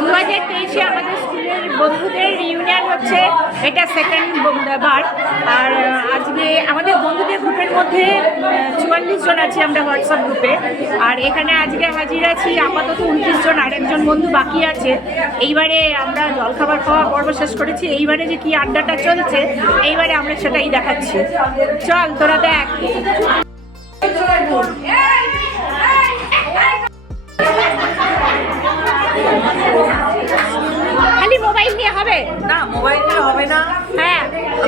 দু হাজার তেইশে আমাদের স্কুলের বন্ধুদের রিউনিয়ন হচ্ছে। এটা সেকেন্ড বার আর আজকে আমাদের বন্ধুদের গ্রুপের মধ্যে চুয়াল্লিশ জন আছি আমরা হোয়াটসঅ্যাপ গ্রুপে। আর এখানে আজকে হাজির আছি আপাতত উনত্রিশ জন আর একজন বন্ধু বাকি আছে। এইবারে আমরা জলখাবার খাওয়া পর্ব শেষ করেছি। এইবারে যে কি আড্ডাটা চলছে, এইবারে আমরা সেটাই দেখাচ্ছি। চল, তোরা দেখ।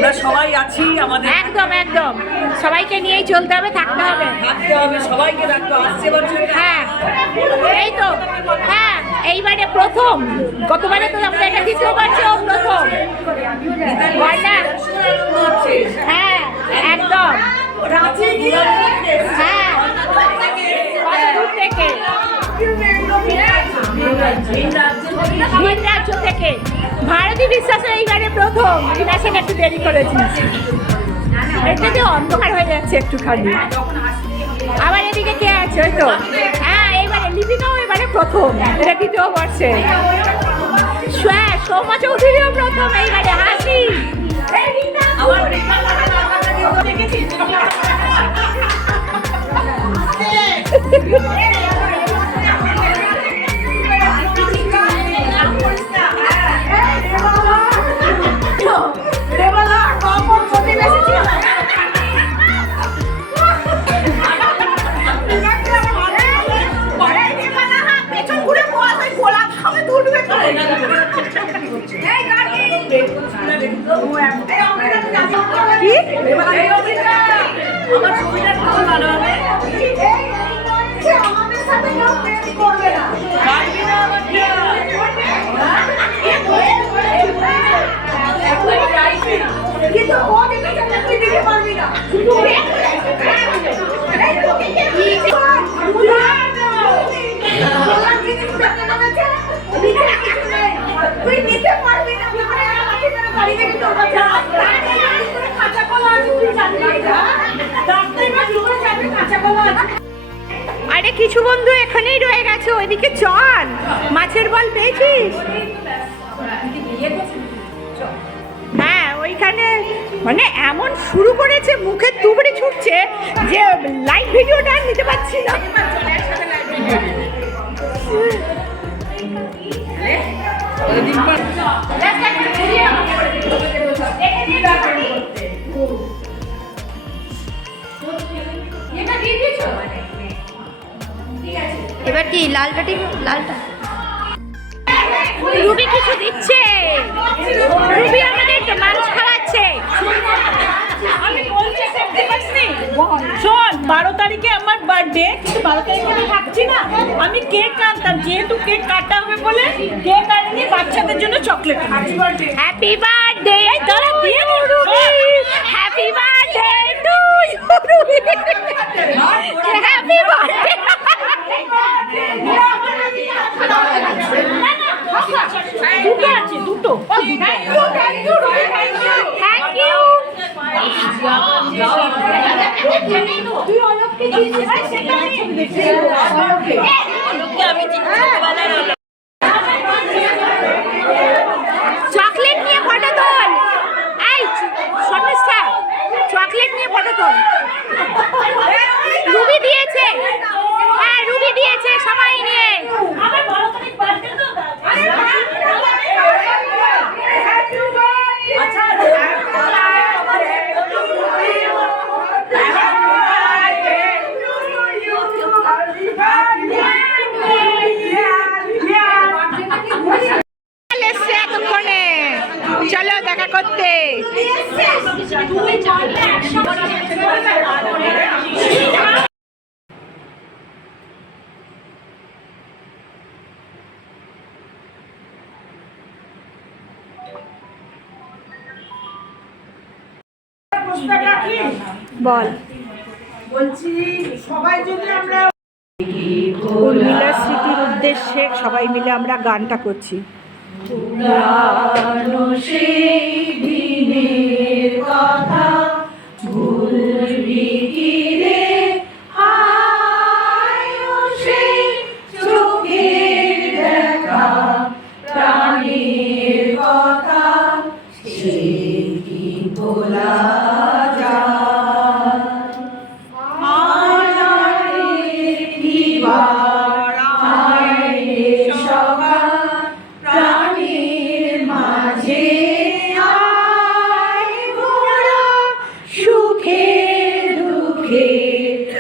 আমরা সবাই আছি আমাদের একদম একদম। সবাইকে নিয়েই চলতে হবে থাকতে হবে। থাকতে হবে সবাইকে রাখতে আসছে বছর হ্যাঁ এই তো হ্যাঁ এইবারে প্রথম। গতবারে তো আমরা এটা দ্বিতীয়বার ছিল প্রথম হ্যাঁ একদম। হ্যাঁ। কত দূর থেকে। ভিন রাজ্য থেকে। ভারতী বিশ্বাসের এইবারে প্রথম। বিনাশেন একটু দেরি করেছিস এটা যে অন্ধকার হয়ে যাচ্ছে একটু একটুখানি। আবার এদিকে কে আছে? ওই তো। হ্যাঁ এবারে লিপিকাও এবারে প্রথম। এটা দ্বিতীয় বর্ষে। হ্যাঁ সৌমা চৌধুরীও প্রথম এইবারে হাসি। কি এখানেই রয়ে গেছে, ওইদিকে চল। মাছের বল পেয়েছিস? হ্যাঁ ওইখানে মানে এমন শুরু করেছে, মুখে তুবড়ি ছুটছে যে লাইভ ভিডিওটা নিতে পারছি না। এবার কি লালটা টিম লালটা? রুবি কিছু দিচ্ছে। রুবি আমাদের মানুষ খাওয়াচ্ছে আমি বলছি দেখতে পাচ্ছি শোন বারো তারিখে আমার বার্থডে কিন্তু বারো তারিখে আমি থাকছি না। আমি কেক আনতাম যেহেতু কেক কাটা হবে বলে কেক আনিনি বাচ্চাদের জন্য চকলেট হ্যাপি বার্থডে দাঁড়া দিয়ে Ruby. Happy birthday to you Ruby. Happy birthday দুটো আছে দুটো চকলেট নিয়ে ফটো তোল এই শর্মিষ্ঠা চকলেট নিয়ে ফটো তোল রুবি দিয়েছে হ্যাঁ রুবি দিয়েছে সবাই নিয়ে আমার বারো তারিখ বার্থডে তো আচ্ছা এসছে এতক্ষণে চলো দেখা করতে। বল। বলছি সবাই যদি আমরা উর্মিলার স্মৃতির উদ্দেশ্যে সবাই মিলে আমরা গানটা করছি। চোখের দেখা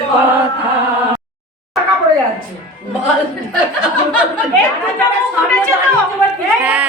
কথা টাকা পড়ে যাচ্ছে হ্যাঁ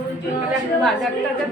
বাজার টাজার